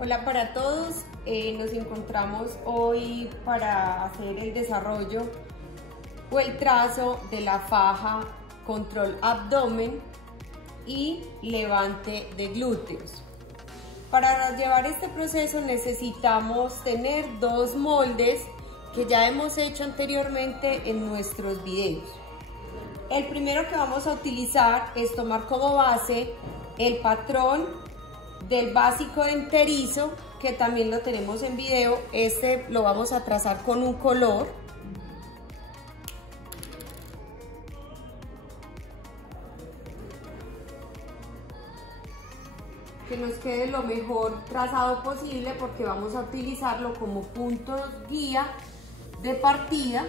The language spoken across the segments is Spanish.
Hola para todos, nos encontramos hoy para hacer el desarrollo o el trazo de la faja control abdomen y levante de glúteos. Para llevar este proceso necesitamos tener dos moldes que ya hemos hecho anteriormente en nuestros videos. El primero que vamos a utilizar es tomar como base el patrón del básico de enterizo, que también lo tenemos en video. Este lo vamos a trazar con un color. Que nos quede lo mejor trazado posible, porque vamos a utilizarlo como punto guía de partida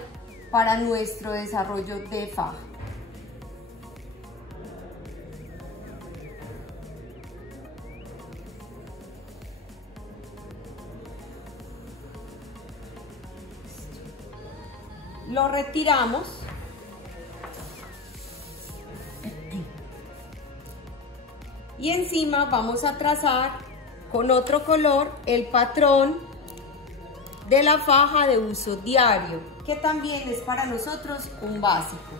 para nuestro desarrollo de faja. Lo retiramos y encima vamos a trazar con otro color el patrón de la faja de uso diario, que también es para nosotros un básico.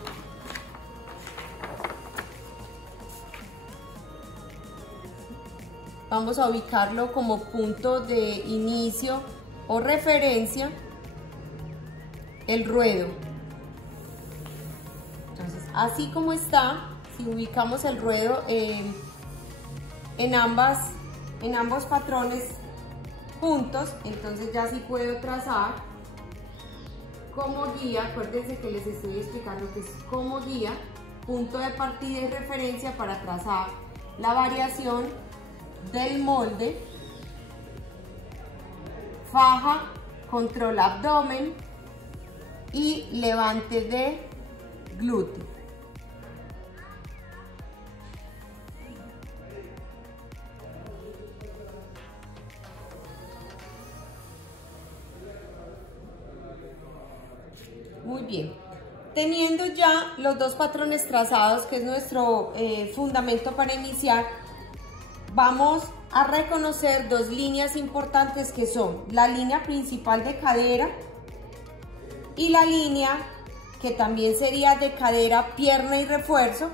Vamos a ubicarlo como punto de inicio o referencia el ruedo. Entonces, así como está, si ubicamos el ruedo en ambos patrones juntos, entonces ya sí puedo trazar como guía. Acuérdense que les estoy explicando que es como guía, punto de partida y referencia para trazar la variación del molde faja control abdomen y levante de glúteo. Muy bien, teniendo ya los dos patrones trazados, que es nuestro fundamento para iniciar, vamos a reconocer dos líneas importantes, que son la línea principal de cadera y la línea que también sería de cadera, pierna y refuerzo,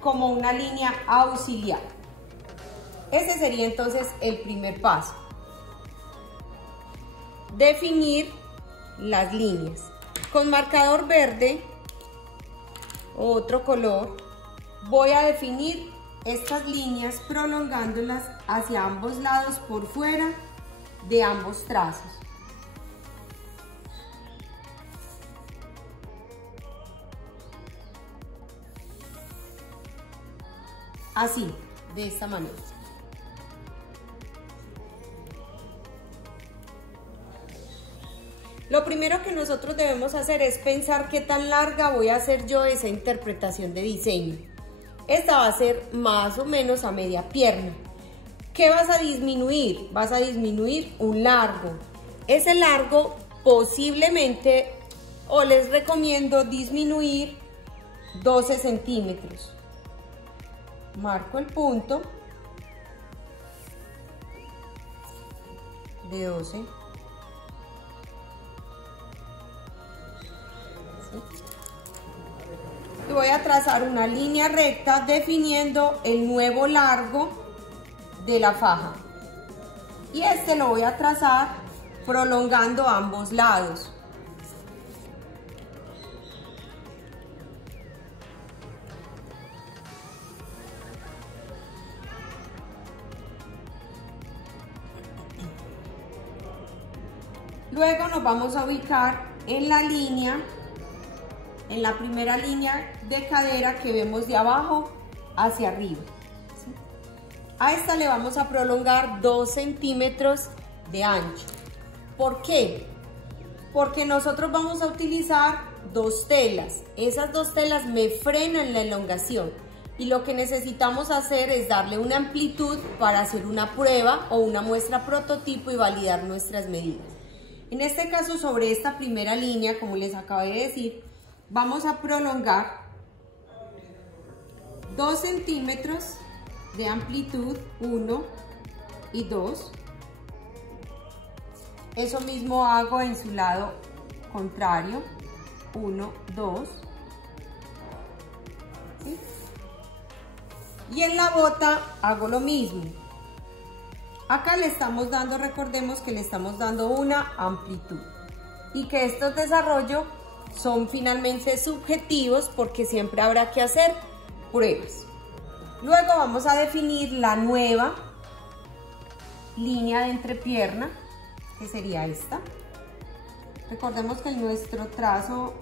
como una línea auxiliar. Ese sería entonces el primer paso: definir las líneas. Con marcador verde o otro color voy a definir estas líneas, prolongándolas hacia ambos lados por fuera de ambos trazos. Así, de esta manera. Lo primero que nosotros debemos hacer es pensar qué tan larga voy a hacer yo esa interpretación de diseño. Esta va a ser más o menos a media pierna. ¿Qué vas a disminuir? Vas a disminuir un largo. Ese largo posiblemente, o les recomiendo disminuir 12 centímetros. Marco el punto de 12. Y voy a trazar una línea recta definiendo el nuevo largo de la faja. Y este lo voy a trazar prolongando ambos lados. Luego nos vamos a ubicar en la línea, en la primera línea de cadera que vemos de abajo hacia arriba. ¿Sí? A esta le vamos a prolongar 2 centímetros de ancho. ¿Por qué? Porque nosotros vamos a utilizar dos telas. Esas dos telas me frenan la elongación. Y lo que necesitamos hacer es darle una amplitud para hacer una prueba o una muestra prototipo y validar nuestras medidas. En este caso, sobre esta primera línea, como les acabé de decir, vamos a prolongar 2 centímetros de amplitud, 1 y 2, Eso mismo hago en su lado contrario. 1, 2. ¿Sí? Y en la bota hago lo mismo. Acá le estamos dando, recordemos que le estamos dando una amplitud. Y que estos desarrollos son finalmente subjetivos porque siempre habrá que hacer pruebas. Luego vamos a definir la nueva línea de entrepierna, que sería esta. Recordemos que nuestro trazo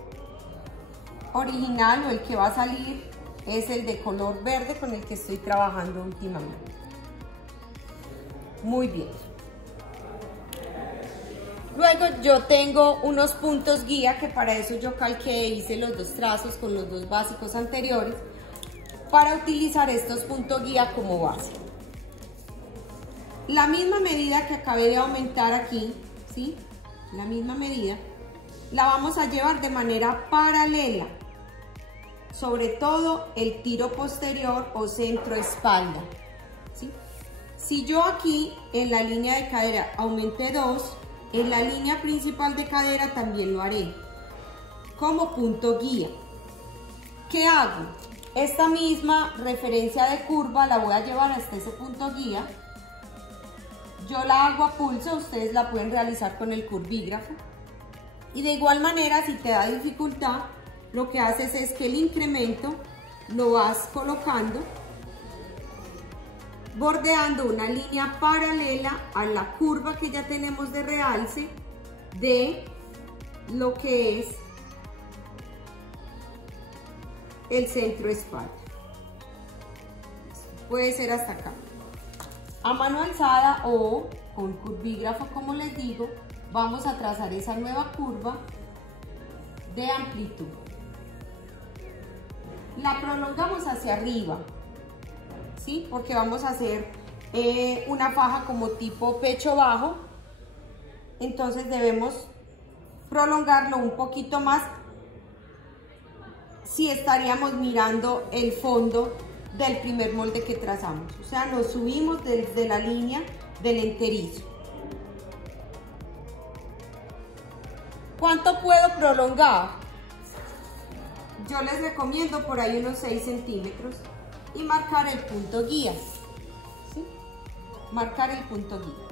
original o el que va a salir es el de color verde con el que estoy trabajando últimamente. Muy bien. Luego yo tengo unos puntos guía, que para eso yo calqué, hice los dos trazos con los dos básicos anteriores para utilizar estos puntos guía como base. La misma medida que acabé de aumentar aquí, ¿sí? La misma medida la vamos a llevar de manera paralela, sobre todo el tiro posterior o centro espalda, ¿sí? Si yo aquí en la línea de cadera aumenté 2, en la línea principal de cadera también lo haré como punto guía. ¿Qué hago? Esta misma referencia de curva la voy a llevar hasta ese punto guía. Yo la hago a pulso, ustedes la pueden realizar con el curvígrafo. Y de igual manera, si te da dificultad, lo que haces es que el incremento lo vas colocando bordeando una línea paralela a la curva que ya tenemos de realce de lo que es el centro espalda. Puede ser hasta acá. A mano alzada o con curvígrafo, como les digo, vamos a trazar esa nueva curva de amplitud. La prolongamos hacia arriba, ¿sí? Porque vamos a hacer una faja como tipo pecho bajo, entonces debemos prolongarlo un poquito más si estaríamos mirando el fondo del primer molde que trazamos, o sea, nos subimos desde la línea del enterizo. ¿Cuánto puedo prolongar? Yo les recomiendo por ahí unos 6 centímetros y marcar el punto guía, ¿sí? Marcar el punto guía.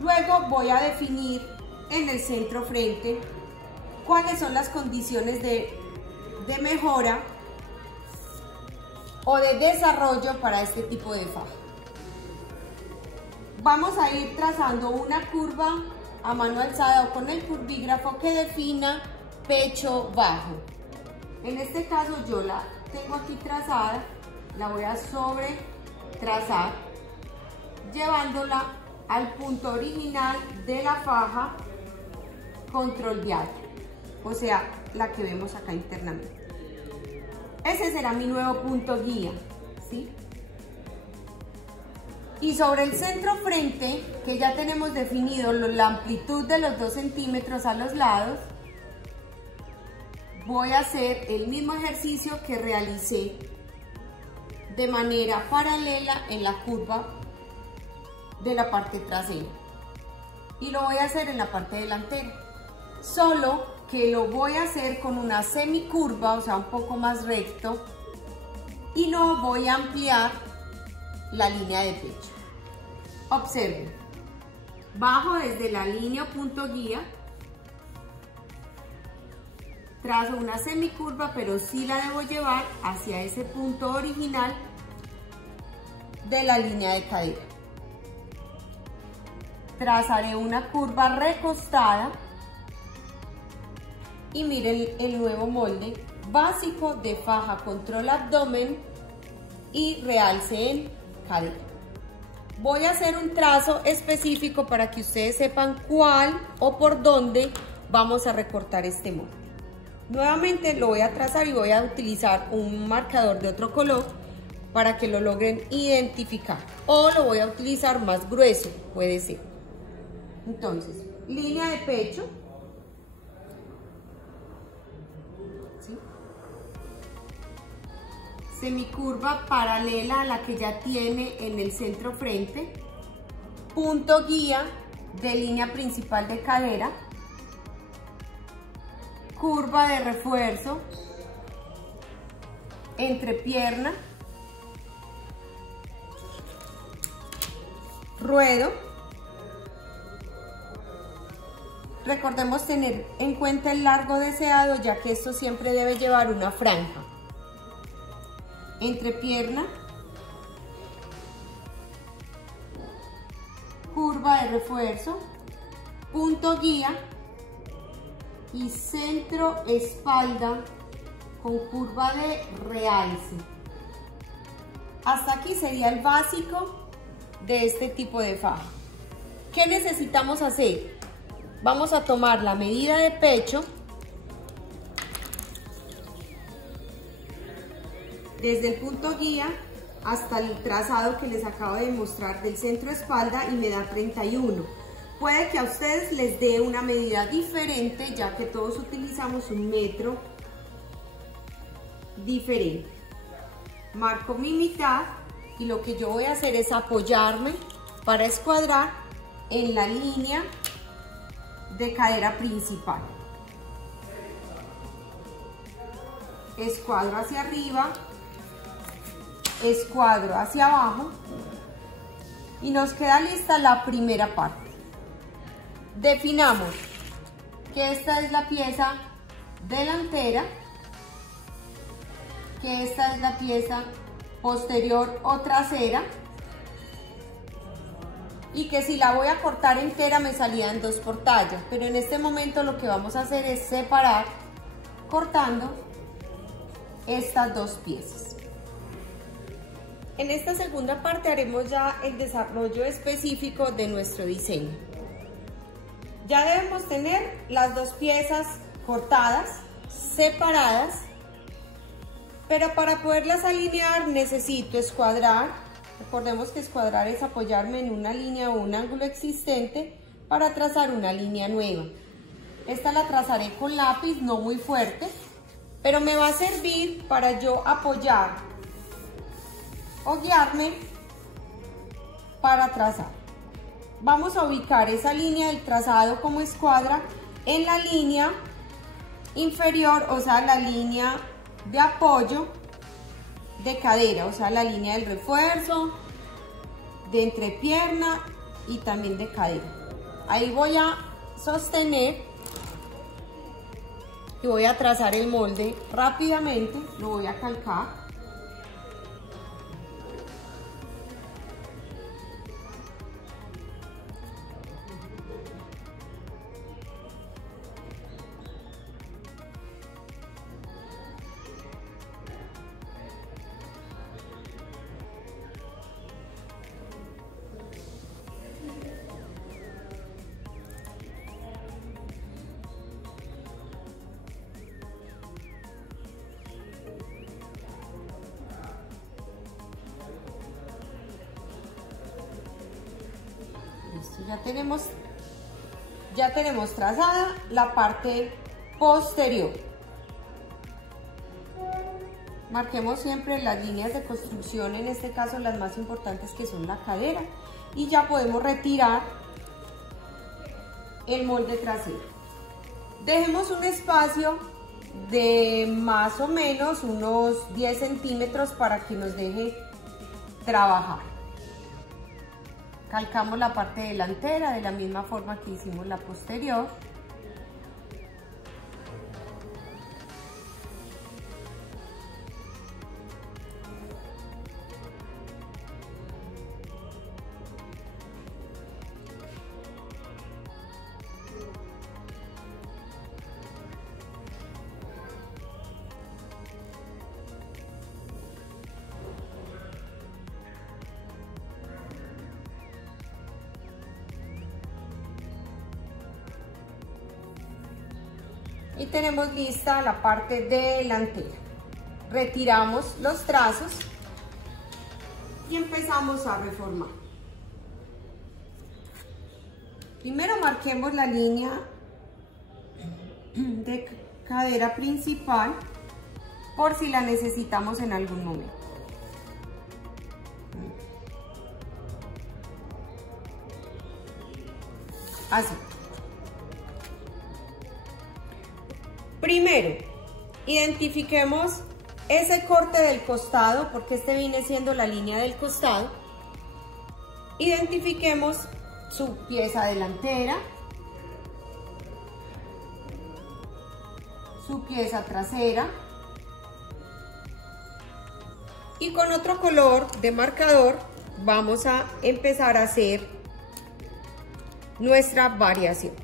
Luego voy a definir en el centro frente cuáles son las condiciones de mejora o de desarrollo para este tipo de faja. Vamos a ir trazando una curva a mano alzada o con el curvígrafo que defina pecho bajo. En este caso yo la tengo aquí trazada, la voy a sobre trazar llevándola al punto original de la faja control viaje, o sea, la que vemos acá internamente. Ese será mi nuevo punto guía, ¿sí? Y sobre el centro frente, que ya tenemos definido la amplitud de los 2 centímetros a los lados, voy a hacer el mismo ejercicio que realicé de manera paralela en la curva de la parte trasera. Y lo voy a hacer en la parte delantera. Solo que lo voy a hacer con una semicurva, o sea, un poco más recto, y no voy a ampliar la línea de pecho. Observen, bajo desde la línea punto guía, trazo una semicurva, pero sí la debo llevar hacia ese punto original de la línea de cadera. Trazaré una curva recostada y miren el nuevo molde básico de faja control abdomen y realce en cadera. Voy a hacer un trazo específico para que ustedes sepan cuál o por dónde vamos a recortar este molde. Nuevamente lo voy a trazar y voy a utilizar un marcador de otro color para que lo logren identificar, o lo voy a utilizar más grueso, puede ser. Entonces, línea de pecho, ¿sí? Semicurva paralela a la que ya tiene en el centro frente, punto guía de línea principal de cadera, curva de refuerzo, entrepierna, ruedo. Recordemos tener en cuenta el largo deseado, ya que esto siempre debe llevar una franja. Entrepierna, curva de refuerzo, punto guía y centro espalda con curva de realce. Hasta aquí sería el básico de este tipo de faja. ¿Qué necesitamos hacer? Vamos a tomar la medida de pecho desde el punto guía hasta el trazado que les acabo de mostrar del centro espalda y me da 31. Puede que a ustedes les dé una medida diferente, ya que todos utilizamos un metro diferente. Marco mi mitad y lo que yo voy a hacer es apoyarme para escuadrar en la línea de cadera principal. Escuadro hacia arriba, escuadro hacia abajo y nos queda lista la primera parte. Definamos que esta es la pieza delantera, que esta es la pieza posterior o trasera, y que si la voy a cortar entera me salían 2 por talla, pero en este momento lo que vamos a hacer es separar cortando estas 2 piezas. En esta segunda parte haremos ya el desarrollo específico de nuestro diseño. Ya debemos tener las 2 piezas cortadas, separadas, pero para poderlas alinear necesito escuadrar. Recordemos que escuadrar es apoyarme en una línea o un ángulo existente para trazar una línea nueva. Esta la trazaré con lápiz, no muy fuerte, pero me va a servir para yo apoyar o guiarme para trazar. Vamos a ubicar esa línea del trazado como escuadra en la línea inferior, o sea, la línea de apoyo de cadera, o sea, la línea del refuerzo, de entrepierna y también de cadera. Ahí voy a sostener y voy a trazar el molde rápidamente, lo voy a calcar. Ya tenemos trazada la parte posterior. Marquemos siempre las líneas de construcción, en este caso las más importantes, que son la cadera, y ya podemos retirar el molde trasero. Dejemos un espacio de más o menos unos 10 centímetros para que nos deje trabajar. Calcamos la parte delantera de la misma forma que hicimos la posterior. Y tenemos lista la parte delantera. Retiramos los trazos y empezamos a reformar. Primero marquemos la línea de cadera principal por si la necesitamos en algún momento. así. Primero, identifiquemos ese corte del costado, porque este viene siendo la línea del costado. Identifiquemos su pieza delantera, su pieza trasera, y con otro color de marcador vamos a empezar a hacer nuestra variación.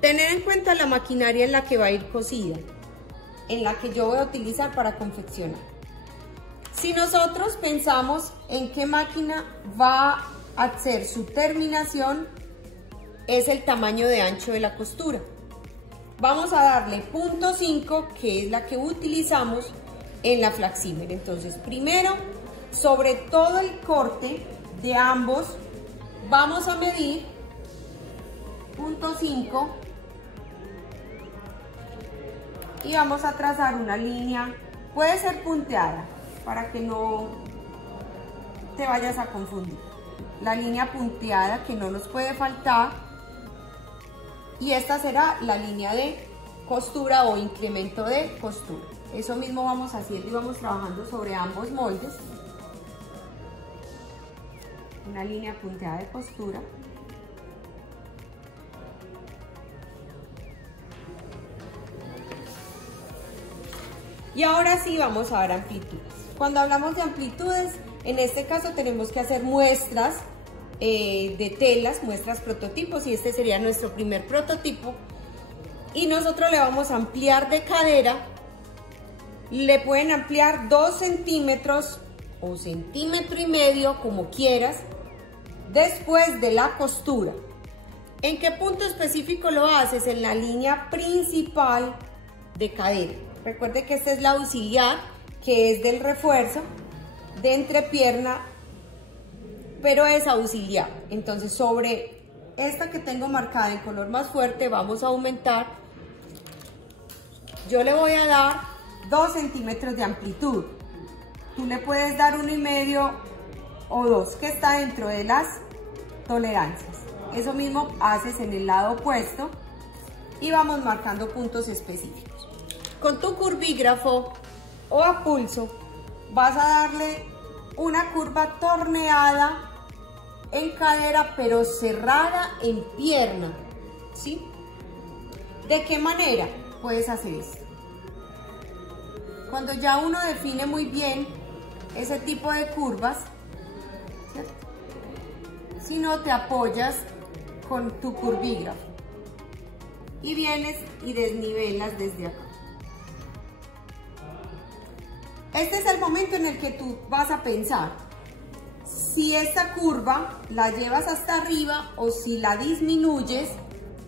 Tener en cuenta la maquinaria en la que va a ir cosida, en la que yo voy a utilizar para confeccionar. Si nosotros pensamos en qué máquina va a hacer su terminación, es el tamaño de ancho de la costura. Vamos a darle 0.5, que es la que utilizamos en la Flaximer. Entonces, primero, sobre todo el corte de ambos, vamos a medir 0.5 y vamos a trazar una línea, puede ser punteada, para que no te vayas a confundir. La línea punteada que no nos puede faltar, y esta será la línea de costura o incremento de costura. Eso mismo vamos haciendo y vamos trabajando sobre ambos moldes. Una línea punteada de costura. Y ahora sí vamos a ver amplitudes. Cuando hablamos de amplitudes, en este caso tenemos que hacer muestras de telas, muestras prototipos, y este sería nuestro primer prototipo. Y nosotros le vamos a ampliar de cadera, le pueden ampliar 2 centímetros o 1,5 centímetros, como quieras, después de la costura. ¿En qué punto específico lo haces? En la línea principal de cadera. Recuerde que esta es la auxiliar, que es del refuerzo de entrepierna, pero es auxiliar. Entonces, sobre esta que tengo marcada en color más fuerte, vamos a aumentar. Yo le voy a dar 2 centímetros de amplitud. Tú le puedes dar 1,5 o 2, que está dentro de las tolerancias. Eso mismo haces en el lado opuesto y vamos marcando puntos específicos. Con tu curvígrafo o a pulso vas a darle una curva torneada en cadera, pero cerrada en pierna, ¿sí? ¿De qué manera puedes hacer esto? Cuando ya uno define muy bien ese tipo de curvas, ¿cierto? Si no, te apoyas con tu curvígrafo y vienes y desnivelas desde acá. Este es el momento en el que tú vas a pensar si esta curva la llevas hasta arriba o si la disminuyes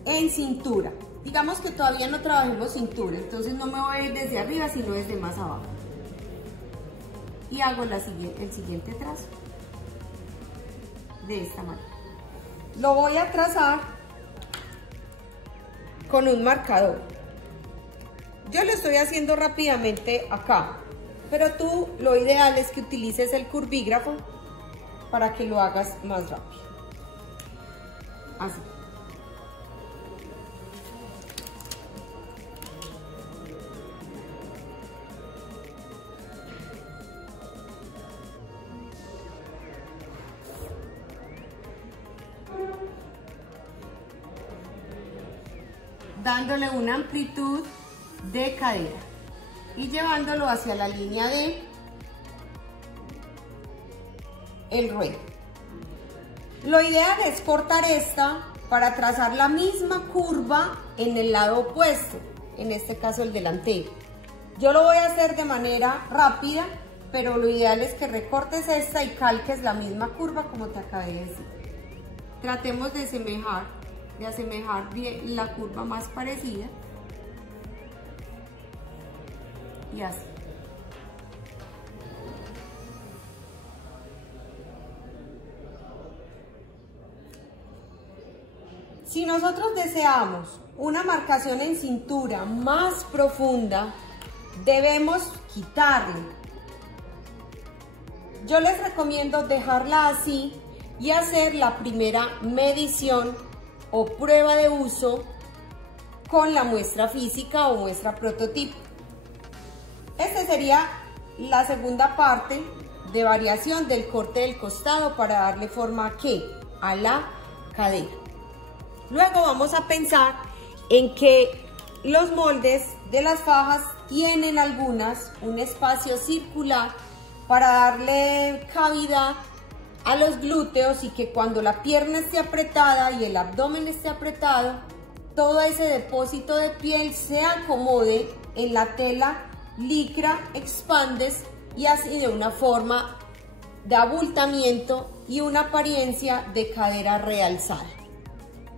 en cintura. Digamos que todavía no trabajemos cintura, entonces no me voy a ir desde arriba, sino desde más abajo. Y hago el siguiente trazo. De esta manera. Lo voy a trazar con un marcador. Yo lo estoy haciendo rápidamente acá, pero tú lo ideal es que utilices el curvígrafo para que lo hagas más rápido. Así. Dándole una amplitud de cadera y llevándolo hacia la línea de el ruedo. Lo ideal es cortar esta para trazar la misma curva en el lado opuesto, en este caso el delantero. Yo lo voy a hacer de manera rápida, pero lo ideal es que recortes esta y calques la misma curva como te acabé de decir. Tratemos de asemejar bien la curva más parecida y así. Si nosotros deseamos una marcación en cintura más profunda, debemos quitarle. Yo les recomiendo dejarla así y hacer la primera medición o prueba de uso con la muestra física o muestra prototipo. Esta sería la segunda parte de variación del corte del costado para darle forma ¿a qué? A la cadera. Luego vamos a pensar en que los moldes de las fajas tienen algunas un espacio circular para darle cavidad a los glúteos y que cuando la pierna esté apretada y el abdomen esté apretado, todo ese depósito de piel se acomode en la tela licra expandes y así de una forma de abultamiento y una apariencia de cadera realzada.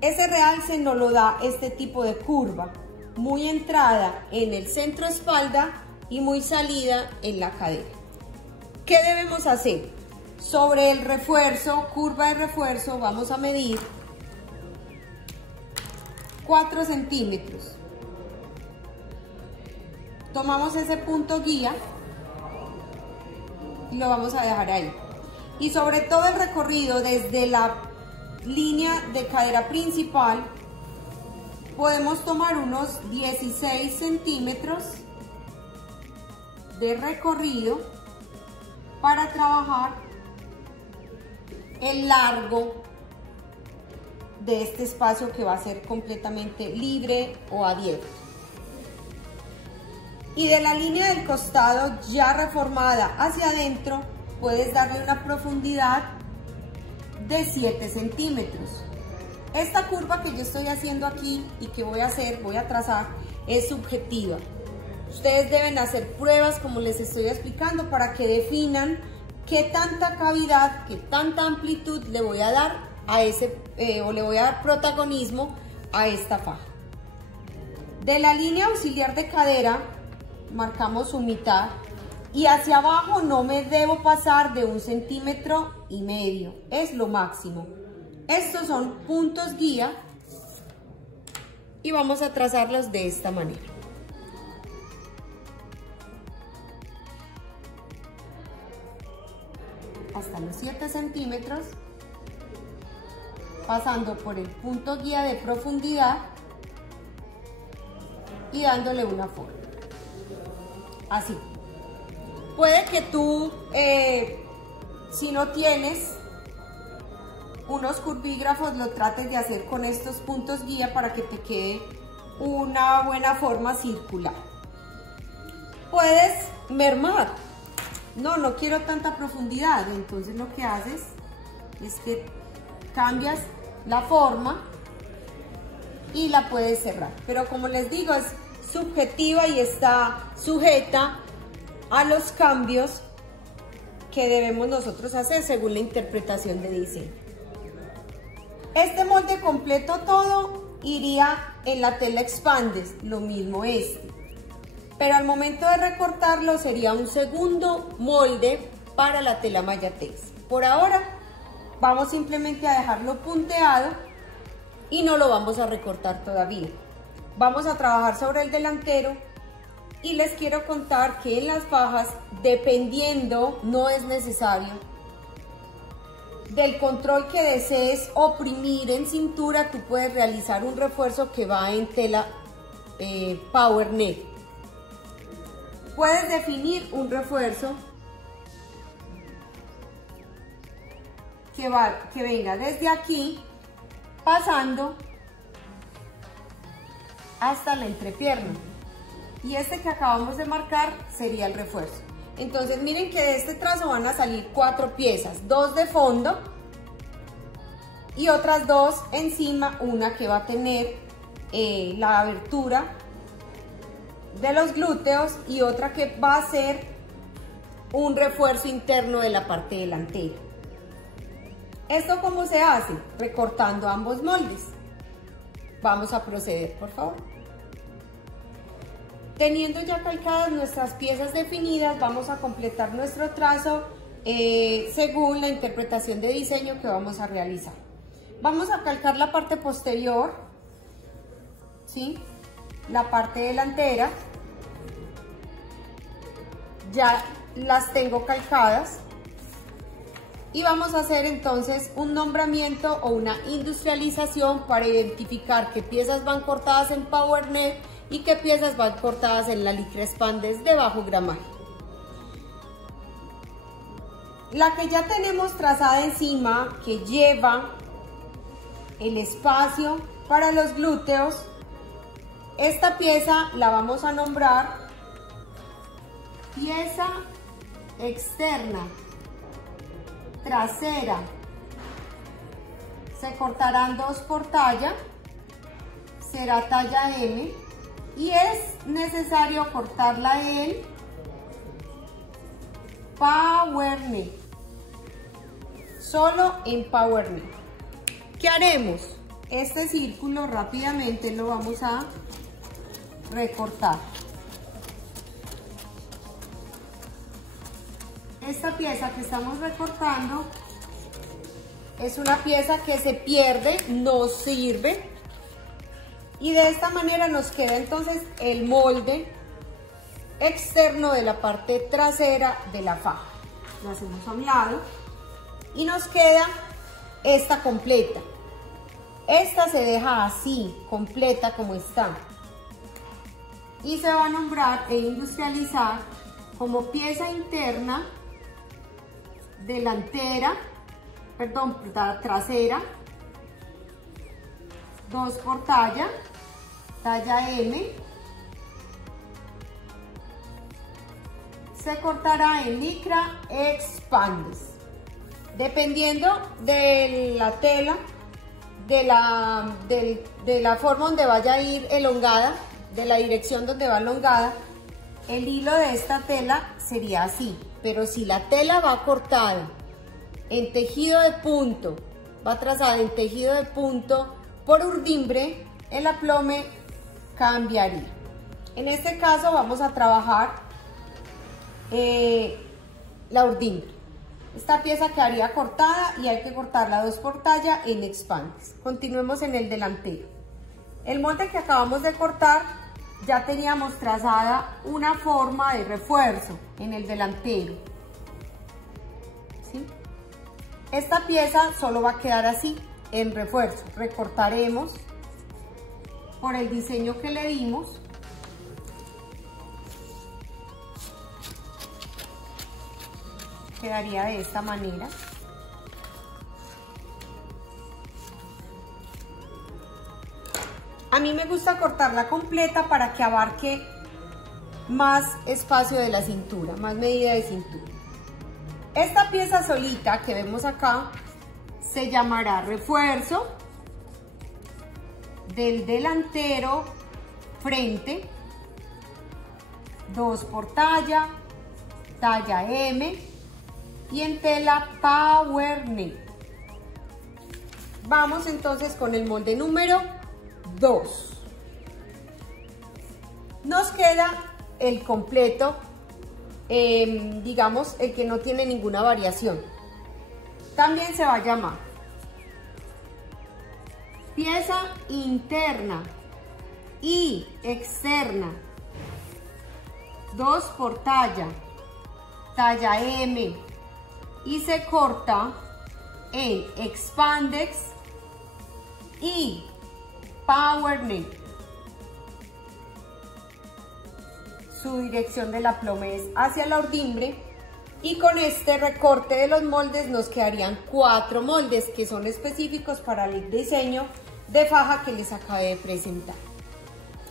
Ese realce nos lo da este tipo de curva, muy entrada en el centro espalda y muy salida en la cadera. ¿Qué debemos hacer? Sobre el refuerzo, curva de refuerzo, vamos a medir 4 centímetros. Tomamos ese punto guía y lo vamos a dejar ahí. Y sobre todo el recorrido desde la línea de cadera principal, podemos tomar unos 16 centímetros de recorrido para trabajar el largo de este espacio que va a ser completamente libre o abierto. Y de la línea del costado ya reformada hacia adentro, puedes darle una profundidad de 7 centímetros. Esta curva que yo estoy haciendo aquí y que voy a trazar, es subjetiva. Ustedes deben hacer pruebas como les estoy explicando para que definan qué tanta cavidad, qué tanta amplitud le voy a dar a o le voy a dar protagonismo a esta faja. De la línea auxiliar de cadera marcamos su mitad y hacia abajo no me debo pasar de 1,5 centímetros, es lo máximo. Estos son puntos guía y vamos a trazarlos de esta manera. Hasta los 7 centímetros, pasando por el punto guía de profundidad y dándole una forma. Así. Puede que tú, si no tienes unos curvígrafos, lo trates de hacer con estos puntos guía para que te quede una buena forma circular. Puedes mermar. No quiero tanta profundidad. Entonces lo que haces es que cambias la forma y la puedes cerrar. Pero como les digo, es subjetiva y está sujeta a los cambios que debemos nosotros hacer según la interpretación de diseño. Este molde completo todo iría en la tela expandes, lo mismo este. Pero al momento de recortarlo sería un segundo molde para la tela Mayatex. Por ahora vamos simplemente a dejarlo punteado y no lo vamos a recortar todavía. Vamos a trabajar sobre el delantero y les quiero contar que en las fajas, dependiendo, no es necesario, del control que desees oprimir en cintura, tú puedes realizar un refuerzo que va en tela Power Net. Puedes definir un refuerzo que venga desde aquí, pasando hasta la entrepierna. Y este que acabamos de marcar sería el refuerzo. Entonces miren que de este trazo van a salir 4 piezas, 2 de fondo y otras 2 encima, una que va a tener la abertura de los glúteos y otra que va a ser un refuerzo interno de la parte delantera. ¿Esto cómo se hace? Recortando ambos moldes. Vamos a proceder, por favor. Teniendo ya calcadas nuestras piezas definidas, vamos a completar nuestro trazo según la interpretación de diseño que vamos a realizar. Vamos a calcar la parte posterior, ¿sí? La parte delantera. Ya las tengo calcadas. y vamos a hacer entonces un nombramiento o una industrialización para identificar qué piezas van cortadas en PowerNet y qué piezas van cortadas en la licra Spandex de bajo gramaje. La que ya tenemos trazada encima, que lleva el espacio para los glúteos, esta pieza la vamos a nombrar pieza externa trasera. Se cortarán 2 por talla, será talla M y es necesario cortarla en PowerNet, solo en PowerNet. ¿Qué haremos? Este círculo rápidamente lo vamos a recortar. Esta pieza que estamos recortando es una pieza que se pierde, no sirve, y de esta manera nos queda entonces el molde externo de la parte trasera de la faja. Lo hacemos a un lado y nos queda esta completa. Esta se deja así, completa como está, y se va a nombrar e industrializar como pieza interna trasera, 2 por talla, talla M. Se cortará en licra Spandex. Dependiendo de la tela, de la forma donde vaya a ir elongada, de la dirección donde va elongada, el hilo de esta tela sería así. Pero si la tela va cortada en tejido de punto, va trazada en tejido de punto por urdimbre, el aplome cambiaría. En este caso vamos a trabajar la urdimbre. Esta pieza quedaría cortada y hay que cortarla 2 por talla en Spandex. Continuemos en el delantero. El molde que acabamos de cortar, ya teníamos trazada una forma de refuerzo en el delantero, ¿sí? Esta pieza solo va a quedar así, en refuerzo. Recortaremos por el diseño que le dimos. Quedaría de esta manera. A mí me gusta cortarla completa para que abarque más espacio de la cintura, más medida de cintura. Esta pieza solita que vemos acá se llamará refuerzo del delantero frente, 2 por talla, talla M y en tela PowerNet. Vamos entonces con el molde número 2. Nos queda el completo, digamos el que no tiene ninguna variación. También se va a llamar pieza interna y externa, 2 por talla, talla M, y se corta en Spandex y PowerNet. Su dirección del aplome es hacia la urdimbre y con este recorte de los moldes nos quedarían 4 moldes que son específicos para el diseño de faja que les acabé de presentar.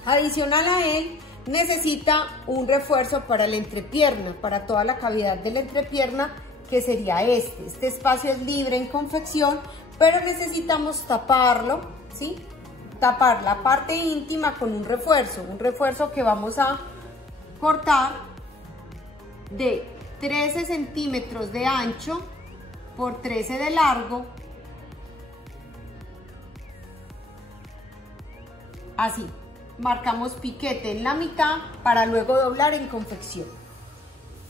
Adicional a él, necesita un refuerzo para la entrepierna, para toda la cavidad de la entrepierna, que sería este. Este espacio es libre en confección, pero necesitamos taparlo, ¿sí? Tapar la parte íntima con un refuerzo que vamos a cortar de 13 centímetros de ancho por 13 de largo, así. Marcamos piquete en la mitad para luego doblar en confección.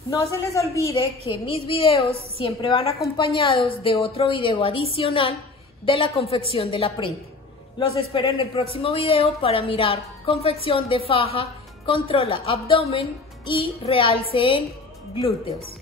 No se les olvide que mis videos siempre van acompañados de otro video adicional de la confección de la prenda. Los espero en el próximo video para mirar confección de faja, controla abdomen y realce en glúteos.